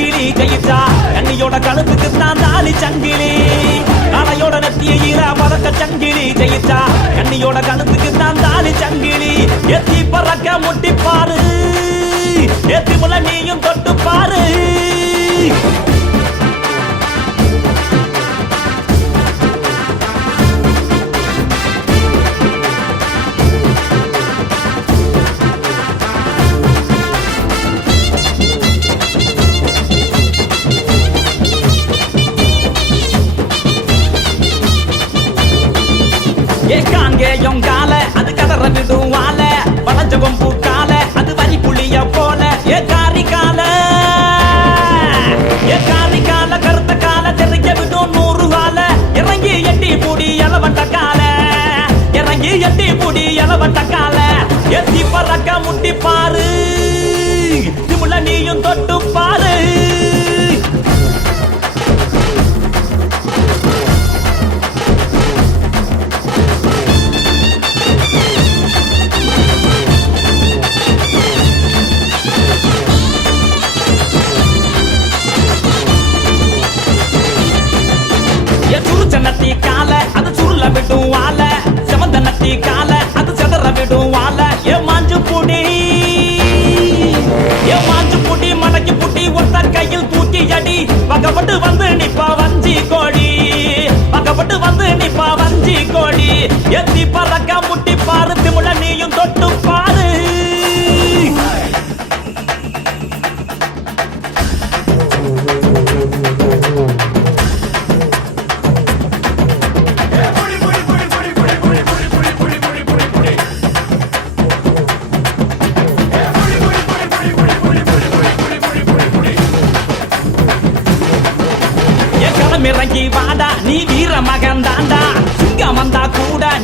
சங்கிலி கயிற்றா கண்ணியோட கழுத்துக்கு தான் தாலி சங்கிலி தலையோட ஈரா பதக்க சங்கிலி ஜெயிச்சா கண்ணியோட கழுத்துக்கு தான் தாலி சங்கிலி. எத்தி பறக்க முட்டி பாரு எத்தி முல நீயும் தொட்டு பாரு எட்டி முடி எலவட்ட கால. எத்தி பறக்க முட்டி பாரு. திமுல நீயும் தொட்டு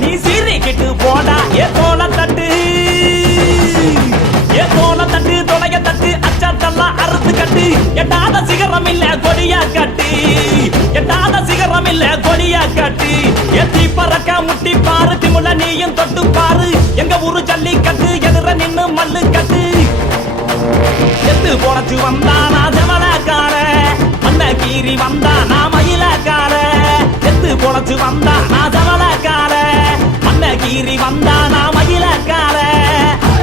நீ சீரிக்கிட்டு போடா. ஏ தோல தட்டு ஏ தோல தட்டு தொடைய தட்டு அச்சத்தெல்லாம் அறுத்து கட்டு. எட்டாத சிகரம் இல்ல கொடியா கட்டு. எட்டாத சிகரம் இல்ல கொடியா கட்டு. எத்தி பறக்க முட்டி பாரு திமுல நீயும் தொட்டு பாரு. எங்க ஊரு ஜல்லி கட்டு எதிர நின்னு மல்லு கட்டு. எத்து போனச்சு வந்தானா ஜமலா ஜமலக்கார மண்ண கீறி வந்தா வந்தானா மயிலக்கார. எத்து பொழைச்சு வந்தானா ஜமலக்கார மண்ண கீறி வந்தா வந்தானா மயிலக்கார.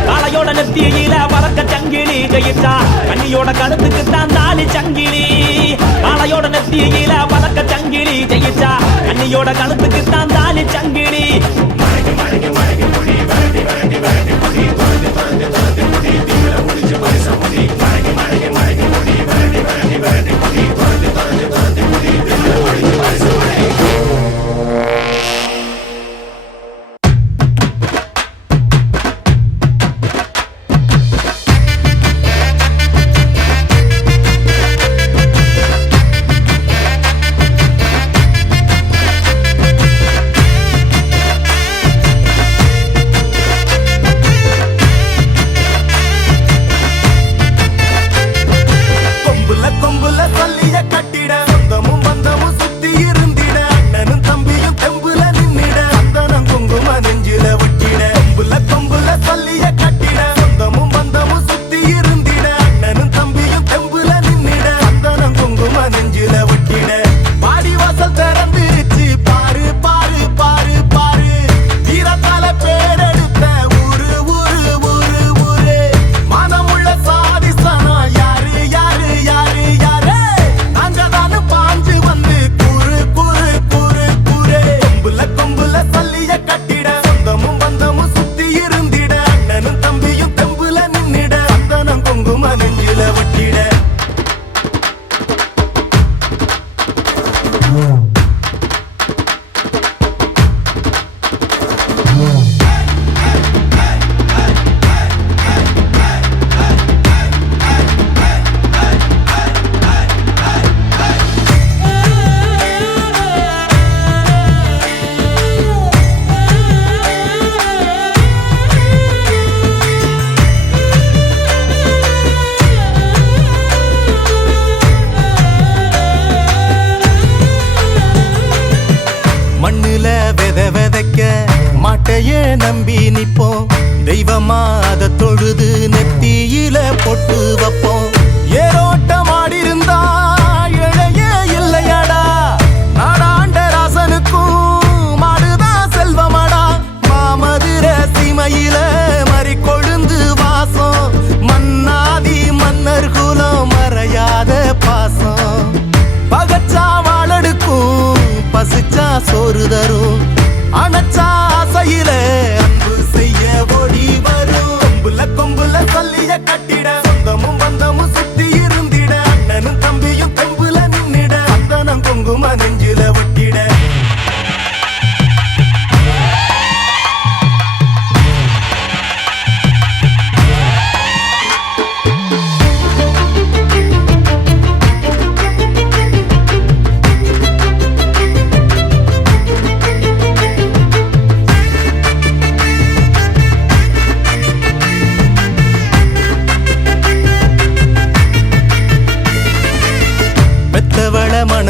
காலையோட நெத்தியில பறக்க சங்கிலி ஜெயிச்சா கண்ணியோட கழுத்துக்கு தான் தாலி சங்கிலி. காலையோட நெத்தியில பறக்க சங்கிலி ஜெயிச்சா கண்ணியோட கழுத்துக்கு தான் தாலி சங்கிலி.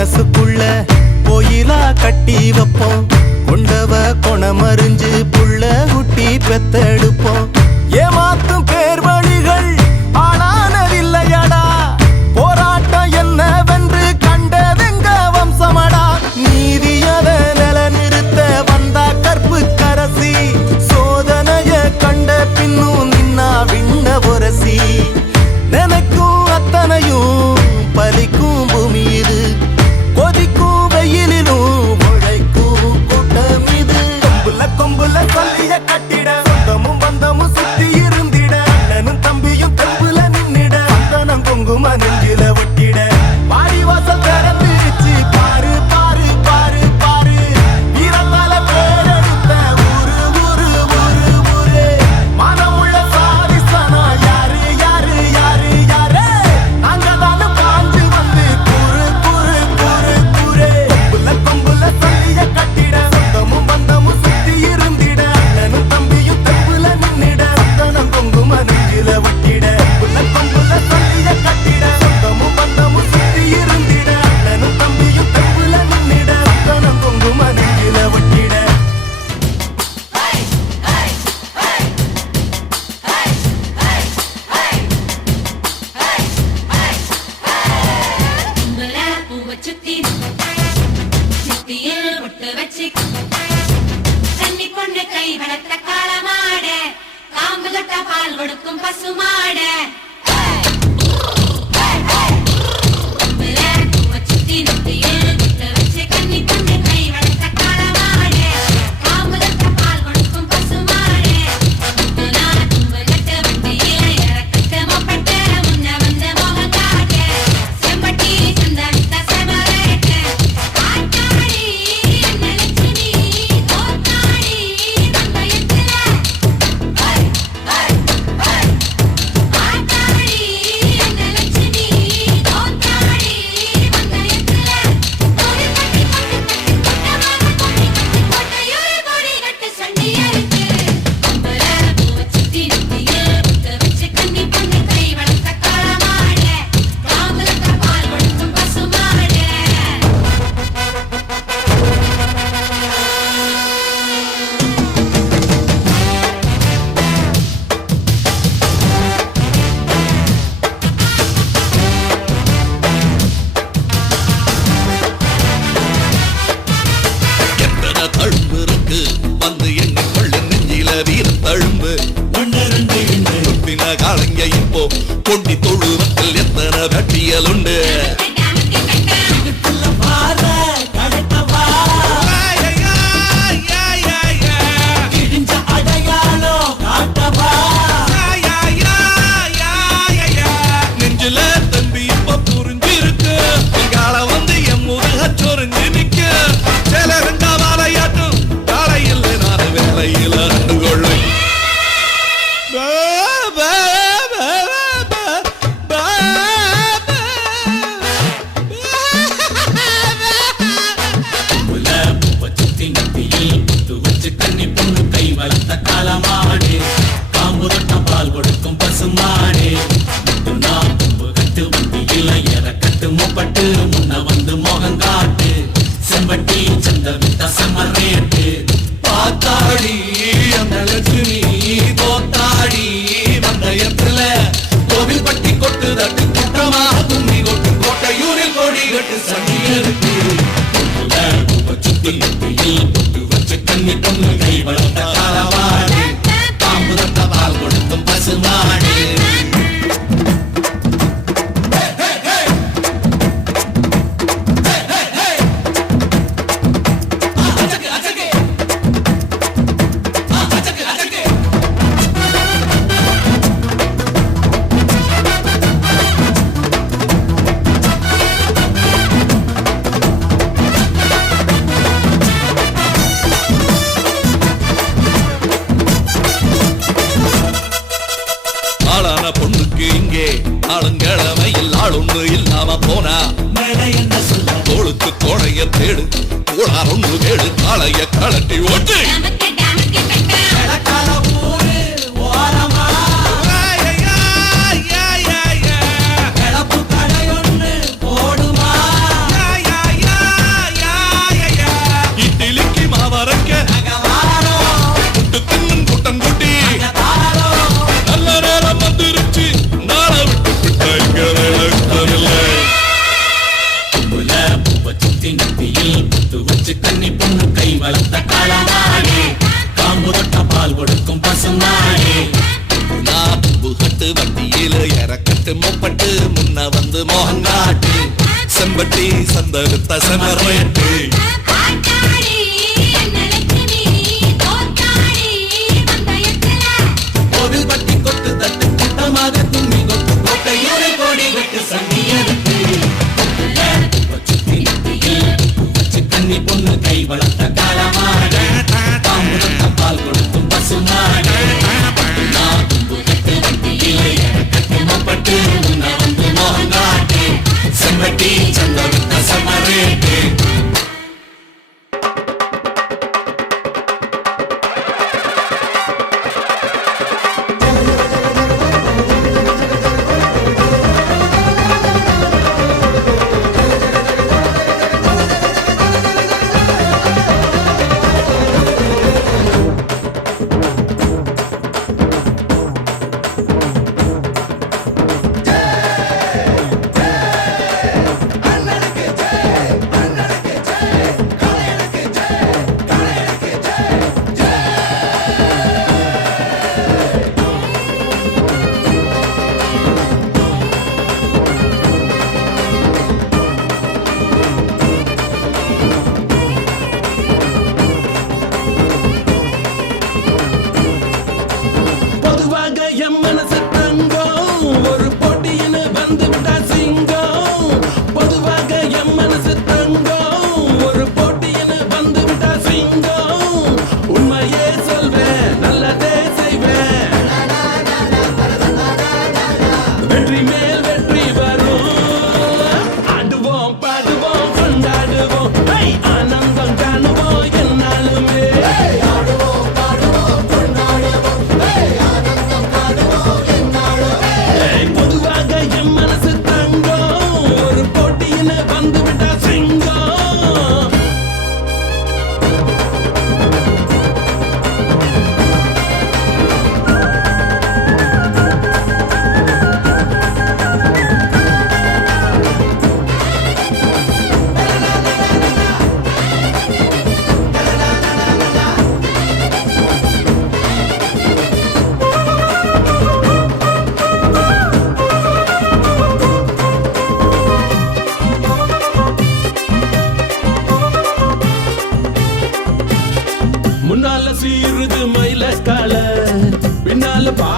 மனசுக்குள்ள கோயிலா கட்டி வைப்போம். கொண்டவ கொணமறிஞ்சு புள்ள குட்டி பெத்தெடுப்போம். ஏமாத்தும் பேர் வழிகள் ஆளானதில்லையடா. போராட்டம் என்னவென்று கண்டதெங்க வம்சமடா. நீதியத நில நிறுத்த வந்தா கற்பு கரசி சோதனைய கண்ட பின்னும் நின்னா விண்ண உரசி வச்சு கன்னி பொண்ணு கை வளர்த்த காலமாட காம்பு தொட்ட பால் கொடுக்கும் பசுமாட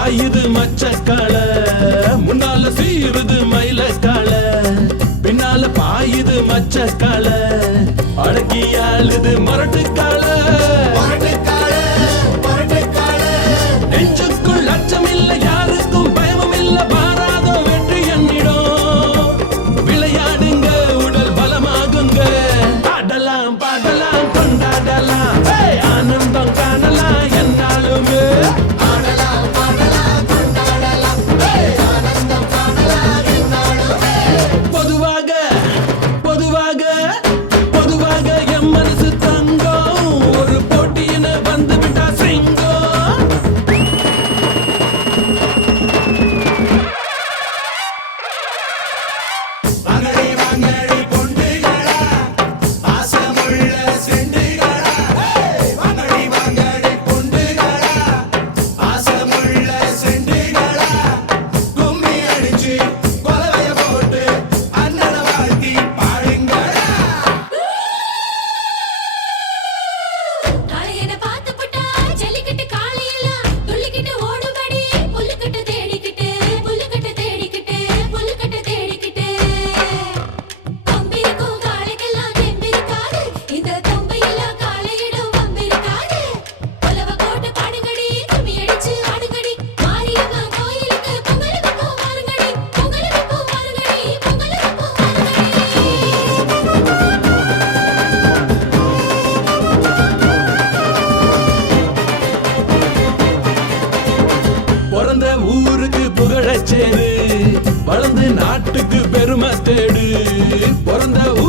பாயுது மச்சக்கால முன்னால சீருது மயிலக்கால பின்னால பாயுது மச்சக்கால அடக்கி அழுது மரட்டுக்கால நாட்டுக்கு பெருமை தேடு. பிறந்த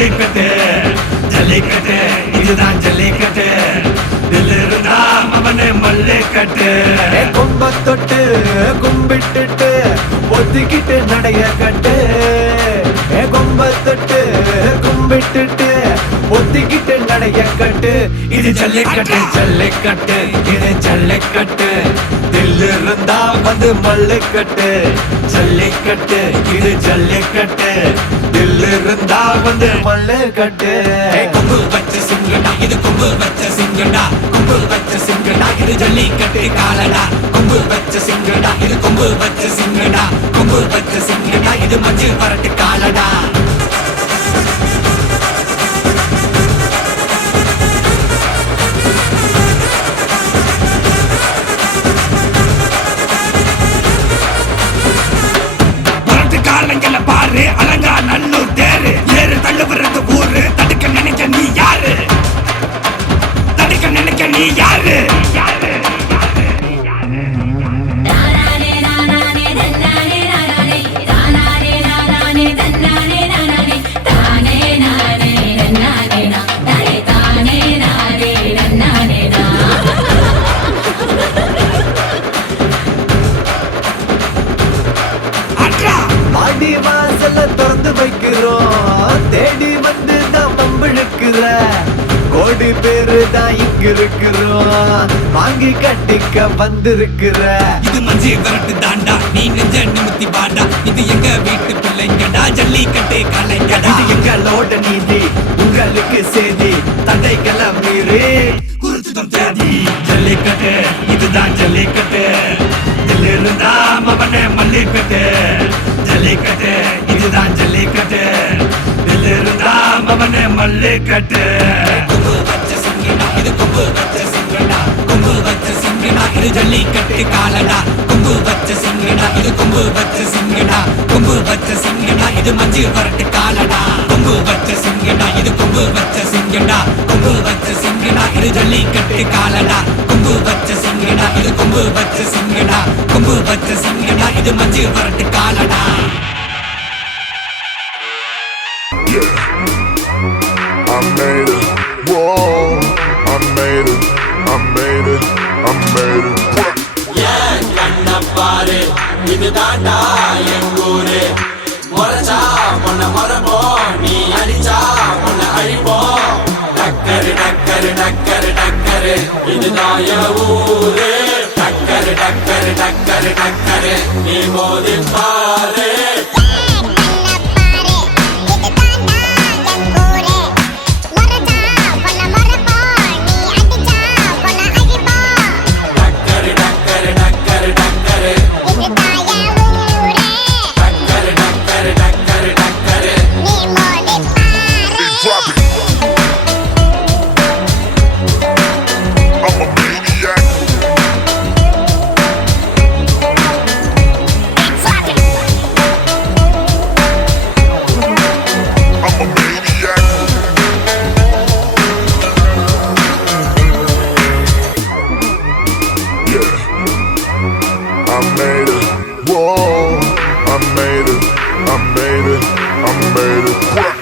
மவனே மல்லிக்கட்டு ஜல்லிக்கட்டு இதுதான் ஜல்லிக்கட்டு. தில் இருந்தா மவனே மல்லிக்கட்டு. கும்ப தொட்டு கும்பிட்டுட்டு ஒத்திக்கிட்டு நடைய கட்டு கும்ப தொட்டு கும்பிட்டுட்டு ஒத்திக்கிட்டு நடைய கட்டு இது ஜல்லிக்கட்டு ஜல்லிக்கட்டு இது ஜல்லிக்கட்டு. தில் இருந்தா வந்து மல்லுக்கட்டு. ஜல்லிக்கட்டு இது ஜல்லிக்கட்டு. வந்து மல்லு கட்டு. கொம்பு வச்ச சிங்கடா இது கொம்பு வச்ச சிங்கடா. கொம்பு வச்ச சிங்கடா இது ஜல்லி கட்டு காலடா. கொம்பு வச்ச சிங்கடா இது கொம்பு வச்ச சிங்கடா. கொம்பு வச்ச சிங்கடா இது மஞ்சள் பரட்டு காலடா. நீ யாரு யாரு கோடி பேரு தான் இங்க இருக்கிறோம். வாங்கி கட்டிக்க வந்திருக்கிற. இது மஞ்சு வரட்டு தாண்டா. நீ நெஞ்ச நிமித்தி பாண்டா. இது எங்க வீட்டு பிள்ளைங்கடா. ஜல்லிக்கட்டு கலைஞடா இது எங்களோட நீதி உங்களுக்கு செய்தி தடைகளை மீறி. குறிச்சிட்டோம் தேதி ஜல்லிக்கட்டு இதுதான் ஜல்லிக்கட்டு. இதில் இருந்தா மவனே மல்லிக்கட்டு. ஜல்லிக்கட்டு இதுதான் ஜல்லிக்கட்டு. இருந்தா மவனே மல்லிக்கட்டு கொம்பு வச்ச சிங்கடா இது கொம்பு வச்ச சிங்கடா கொம்பு வச்ச சிங்கடா இது ஜல்லிக்கட்டு காலடா கொம்பு வச்ச சிங்கடா இது கொம்பு வச்ச சிங்கடா கொம்பு வச்ச சிங்கடா இது மஞ்சு வரட்டு காலடா கொம்பு வச்ச சிங்கடா இது கொம்பு வச்ச சிங்கடா கொம்பு வச்ச சிங்கடா இது ஜல்லிக்கட்டு காலடா கொம்பு வச்ச சிங்கடா இது கொம்பு வச்ச சிங்கடா கொம்பு வச்ச சிங்கடா இது மஞ்சு வரட்டு காலடா I made it. Whoa, I made it. I made it. I made it. கண்ணப்பாரு இது தாண்டா எங்கூரு முறைச்சா உன்னை மரபோம் நீ அடிச்சா உன்னை அழிப்போம் டக்கரு டக்கரு டக்கரு டக்கரு இதுதான் என் ஊரு டக்கரு டக்கரு டக்கரு டக்கரு நீ மோதி